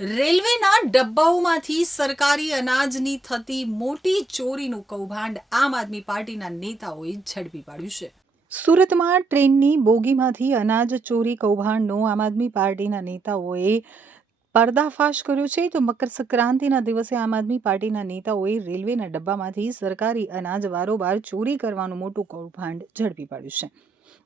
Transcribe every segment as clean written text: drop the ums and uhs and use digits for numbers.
રેલવેના ડબ્બાઓમાંથી સરકારી અનાજની થતી મોટી ચોરીનું કૌભાંડ આમ આદમી પાર્ટીના નેતાઓએ ઝડપી પાડ્યું છે। સુરતમાં ટ્રેનની બોગીમાંથી અનાજ ચોરી કૌભાંડનો આમ આદમી પાર્ટીના નેતાઓએ પર્દાફાશ કર્યો છે। તો મકર સંક્રાંતિના દિવસે આમ આદમી પાર્ટીના નેતાઓએ રેલવેના ડબ્બામાંથી સરકારી અનાજ વારોબાર ચોરી કરવાનું મોટું કૌભાંડ ઝડપી પાડ્યું છે।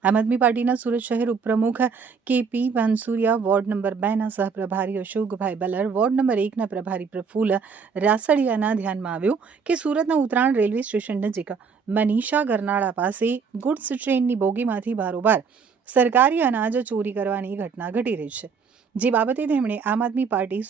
આમ આદમી પાર્ટીના સુરત શહેર ઉપપ્રમુખ કેપી પાનસુરિયા, વોર્ડ નંબર 2ના સહપ્રભારી અશોકભાઈ બલર, વોર્ડ નંબર 1ના પ્રભારી પ્રફુલ્લ રાસડિયાના ધ્યાનમાં આવ્યું કે સુરતના ઉત્તરાયણ રેલવે સ્ટેશન નજીક મનીષા ગરનાળા પાસે ગુડ્સ ટ્રેનની બોગીમાંથી બારોબાર સરકારી અનાજ ચોરી કરવાની ઘટના ઘટી રહી છે। જે બાબતે તેમણે આમ આદમી પાર્ટી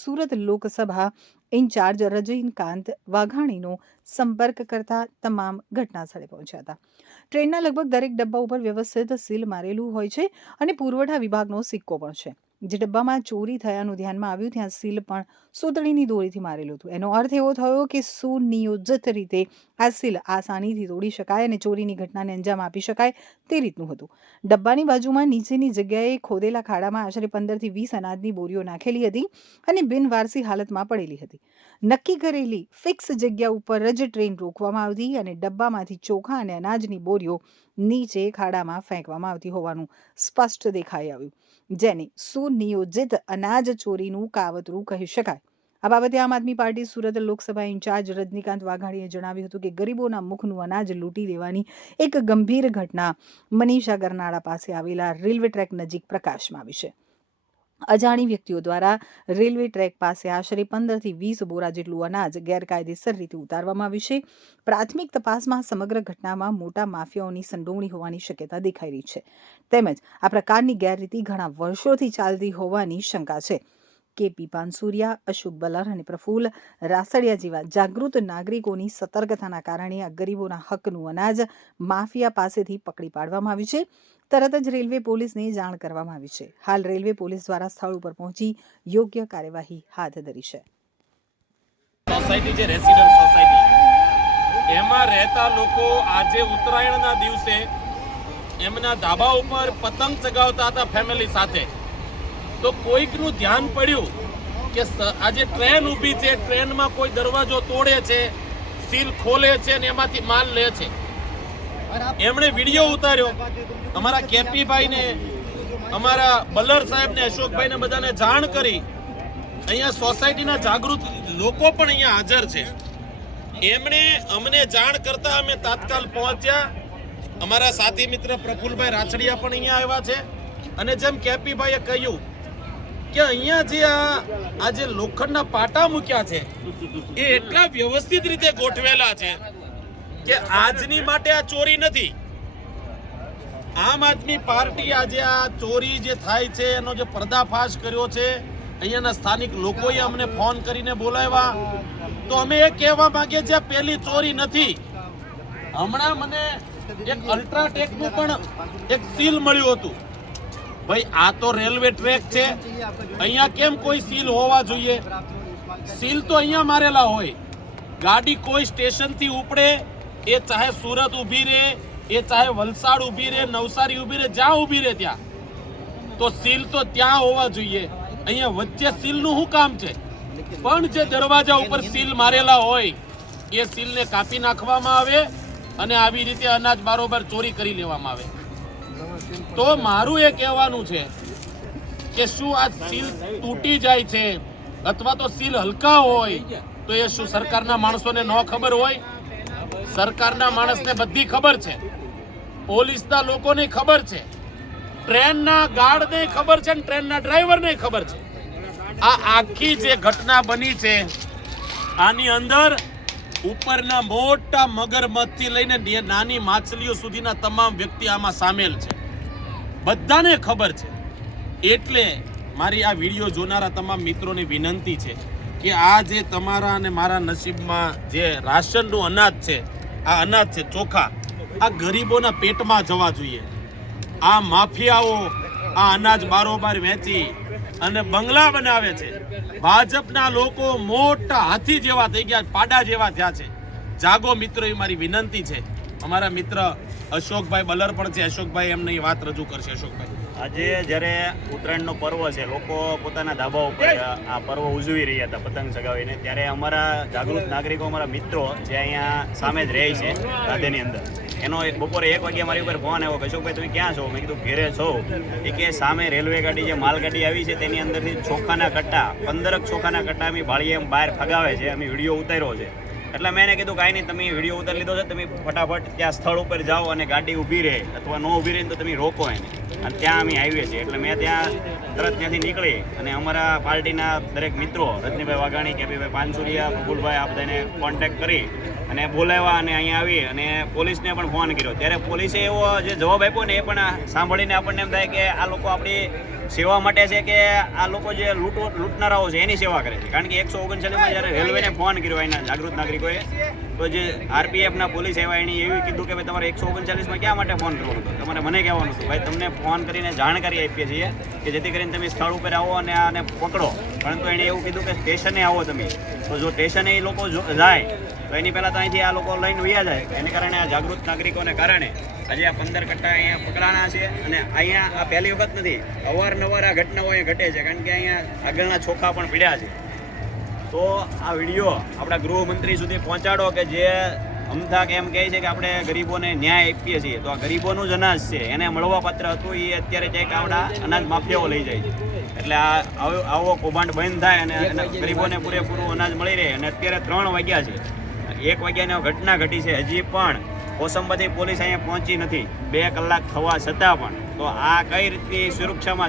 સુરત લોકસભા ઇન્ચાર્જ રજનીકાંત વાઘાણીનો સંપર્ક કરતા તમામ ઘટનાસ્થળે પહોંચ્યા હતા। ટ્રેનના લગભગ દરેક ડબ્બા ઉપર વ્યવસ્થિત સીલ મારેલું હોય છે અને પુરવઠા વિભાગનો સિક્કો પણ છે। જે ડબ્બામાં ચોરી થયાનું ધ્યાનમાં આવ્યું ત્યાં સીલ પણ સૂતળીની દોરીથી મારેલું હતું। એનો અર્થ એવો થયો કે સુનિયોજિત રીતે આ સીલ આસાનીથી તોડી શકાય અને ચોરીની ઘટનાને અંજામ આપી શકાય તે રીતનું હતું। ડબ્બાની બાજુમાં નીચેની જગ્યાએ ખોદેલા ખાડામાં આશરે 15 થી 20 અનાજની બોરીઓ નાખેલી હતી અને બિનવારસી હાલતમાં પડેલી હતી। નક્કી કરેલી ફિક્સ જગ્યા ઉપર જ ટ્રેન રોકવામાં આવતી અને ડબ્બામાંથી ચોખા અને અનાજની બોરીઓ નીચે ખાડામાં ફેંકવામાં આવતી હોવાનું સ્પષ્ટ દેખાઈ આવ્યું, જેને સુનિયોજિત અનાજ ચોરીનું કાવતરું કહી શકાય। આ બાબતે આમ આદમી પાર્ટી સુરત લોકસભા ઇન્ચાર્જ રજનીકાંત વાઘાણીએ જણાવ્યું હતું કે ગરીબોના મુખનું અનાજ લૂંટી લેવાની એક ગંભીર ઘટના મનીષા ગરનાળા પાસે આવેલા રેલવે ટ્રેક નજીક પ્રકાશમાં આવી છે। અજાણી વ્યક્તિઓ દ્વારા રેલવે ટ્રેક પાસે આશરે 15 થી 20 બોરા જેટલું અનાજ ગેરકાયદેસર રીતે ઉતારવામાં આવ્યું છે। પ્રાથમિક તપાસમાં સમગ્ર ઘટનામાં મોટા માફિયાઓની સંડોવણી હોવાની શક્યતા દેખાઈ રહી છે, તેમજ આ પ્રકારની ગેરરીતિ ઘણા વર્ષોથી ચાલતી હોવાની શંકા છે। કેપી પાનસુરિયા, અશોક બલર અને પ્રફુલ્લ રાસડિયા જેવા જાગૃત નાગરિકોની સતર્કતાના કારણે આ ગરીબોના હકનું અનાજ માફિયા પાસેથી પકડી પાડવામાં આવ્યું છે। તરત જ રેલવે પોલીસને જાણ કરવામાં આવી છે। હાલ રેલવે પોલીસ દ્વારા સ્થળ ઉપર પહોંચી યોગ્ય કાર્યવાહી હાથ ધરી છે। સોસાયટી જે રેસિડન્ટ સોસાયટી એમાં રહેતા લોકો આજે ઉત્તરાયણના દિવસે એમના ધાબા ઉપર પતંગ ચગાવતા હતા ફેમિલી સાથે। તો કોઈકનું ધ્યાન પડ્યું કે આજે ટ્રેન ઊભી છે, ટ્રેનમાં કોઈ દરવાજો તોડે છે, સીલ ખોલે છે અને એમાંથી માલ લે છે। એમણે વિડીયો ઉતાર્યો, અમારા કેપીભાઈને, અમારા બલર સાહેબને, અશોકભાઈને બધાને જાણ કરી। અહીંયા સોસાયટીના જાગૃત લોકો પણ અહીંયા હાજર છે। એમણે અમને જાણ કરતા અમે તાત્કાલ પહોંચ્યા। અમારા સાથી મિત્ર પ્રફુલભાઈ રાછડિયા પણ અહીંયા આવ્યા છે અને જેમ કેપીભાઈએ કહ્યું કે અહીંયા જે આ જે લોખંડના પાટા મૂક્યા છે એ એટલા વ્યવસ્થિત રીતે ગોઠવેલા છે કે આજની માટે આ ચોરી નથી। આમ આદમી પાર્ટી આજે આ ચોરી જે થાય છે એનો જે પર્દાફાશ કર્યો છે, અહીંયાના સ્થાનિક લોકોએ અમને ફોન કરીને બોલાવ્યા તો અમે એ કહેવા માંગીએ છીએ પહેલી ચોરી નથી। હમણાં મને એક અલ્ટ્રાટેકનું પણ એક સીલ મળ્યું હતું। ભાઈ આ તો રેલવે ટ્રેક છે, અહીંયા કેમ કોઈ સીલ હોવા જોઈએ? સીલ તો અહીંયા મારેલા હોય। ગાડી કોઈ સ્ટેશનથી ઉપડે, એ ચાહે સુરત ઊભી રહે, એ ચાહે વલસાડ ઊભી રહે, નવસારી ઊભી રહે, જ્યાં ઊભી રહે ત્યાં તો સીલ તો ત્યાં હોવા જોઈએ। અહીંયા વચ્ચે સીલનું શું કામ છે? પણ જે દરવાજા ઉપર સીલ મારેલા હોય એ સીલને કાપી નાખવામાં આવે અને આવી રીતે અનાજ બારોબાર ચોરી કરી લેવામાં આવે। તો મારું એ કહેવાનું છે કે શું આ સીલ તૂટી જાય છે અથવા તો સીલ હલકા હોય તો એ શું સરકારના માણસોને ન ખબર હોય? સરકારના માણસને બધી ખબર છે, પોલીસના લોકોને ખબર છે, ટ્રેનના ગાર્ડને ખબર છે, ટ્રેનના ડ્રાઈવરને ખબર છે। આ આખી જે ઘટના બની છે આની અંદર ઉપરના મોટા મગરમચ્છથી લઈને નાની માછલીઓ સુધીના તમામ વ્યક્તિ આમાં સામેલ છે, બધાને ખબર છે। એટલે મારી આ વિડીયો જોનારા તમામ મિત્રોને વિનંતી છે કે આ જે તમારા અને મારા નસીબમાં જે રાશનનું અનાજ છે, આ અનાજ છે ચોખા, આ ગરીબોના પેટમાં જવા જોઈએ। આ માફિયાઓ આ અનાજ બારોબાર વેચી અને બંગલા બનાવે છે। ભાજપના લોકો મોટા હાથી જેવા થઈ ગયા, પાડા જેવા થયા છે। જાગો મિત્રો, એ મારી વિનંતી છે। અમારા મિત્ર અશોકભાઈ બલર પણ છે, અશોકભાઈ એમને વાત રજૂ કરશે। અશોકભાઈ। આજે જ્યારે ઉત્તરાયણનો પર્વ છે, લોકો પોતાના ધાબા ઉપર આ પર્વ ઉજવી રહ્યા હતા પતંગ ચગાવીને, ત્યારે અમારા જાગૃત નાગરિકો, અમારા મિત્રો જે અહીંયા સામે જ રહે છે રાધેની અંદર, એનો બપોરે 1 વાગ્યા મારી ઉપર ફોન આવ્યો, કશુભાઈ તમે ક્યાં છો? મેં કીધું ઘેરે છો. એ કે સામે રેલવે ગાડી જે માલગાડી આવી છે તેની અંદરથી ચોખાના કટ્ટા 15 ચોખાના કટ્ટા અમે ભાળીએ એમ બહાર ફગાવે છે. અમે વિડીયો ઉતાર્યો છે. એટલે મેં એને કીધું કાંઈ નહીં, તમે વિડીયો ઉતારી લીધો છે, તમે ફટાફટ ત્યાં સ્થળ ઉપર જાઓ અને ગાડી ઊભી રહે અથવા ન ઊભી રહે તો તમે રોકો એને. અને ત્યાં અમે આવીએ છીએ. એટલે મેં ત્યાં તરત ત્યાંથી નીકળી અને અમારા પાર્ટીના દરેક મિત્રો, રજનીભાઈ વાઘાણી, કેપીભાઈ પાનસુરિયા, બબુલભાઈ, આ બધાને કોન્ટેક્ટ કરી અને બોલાવ્યા અને અહીંયા આવી અને પોલીસને પણ ફોન કર્યો. ત્યારે પોલીસે એવો જે જવાબ આપ્યો ને એ પણ સાંભળીને આપણને એમ થાય કે આ લોકો આપણી સેવા માટે છે કે આ લોકો જે લૂંટનારાઓ છે એની સેવા કરે છે. કારણ કે 139માં જ્યારે રેલવેને ફોન કર્યો એના જાગૃત નાગરિકોએ, તો જે આરપીએફના પોલીસ એવા એણે એવું કીધું કે ભાઈ તમારે 139માં ક્યાં માટે ફોન કરવાનો હતો? તમારે મને કહેવાનું હતું ભાઈ, તમને ફોન કરીને જાણકારી આપીએ છીએ કે જેથી કરીને તમે સ્થળ ઉપર આવો અને આને પકડો. પરંતુ એણે એવું કીધું કે સ્ટેશને આવો તમે. તો જો સ્ટેશને એ લોકો જાય તો એની પહેલાં તો અહીંથી આ લોકો લઈને વયા જાય. એને કારણે આ જાગૃત નાગરિકોને કારણે આજે આ 15 કટ્ટા અહીંયા પકડાણા છે. અને અહીંયા આ પહેલી વખત નથી, અવારનવાર આ ઘટનાઓ અહીંયા ઘટે છે. કારણ કે અહીંયા આગળના ચોખા પણ પીડ્યા છે. તો આ વિડીયો આપણા ગૃહમંત્રી સુધી પહોંચાડો કે જે અમથાક એમ કહે છે કે આપણે ગરીબોને ન્યાય આપીએ છીએ. તો આ ગરીબોનું જ અનાજ છે, એને મળવા પાત્ર હતું, એ અત્યારે ક્યાંક આવડા અનાજ માફિયાઓ લઈ જાય છે. એટલે આવો કૌભાંડ બંધ થાય અને ગરીબોને પૂરેપૂરું અનાજ મળી રહે. અને અત્યારે 3 વાગ્યા છે, 1 વાગ્યાની ઘટના ઘટી છે, હજી પણ કોસંબાથી પોલીસ અહીંયા પહોંચી નથી, 2 કલાક થવા છતાં પણ. તો આ કઈ રીતની સુરક્ષામાં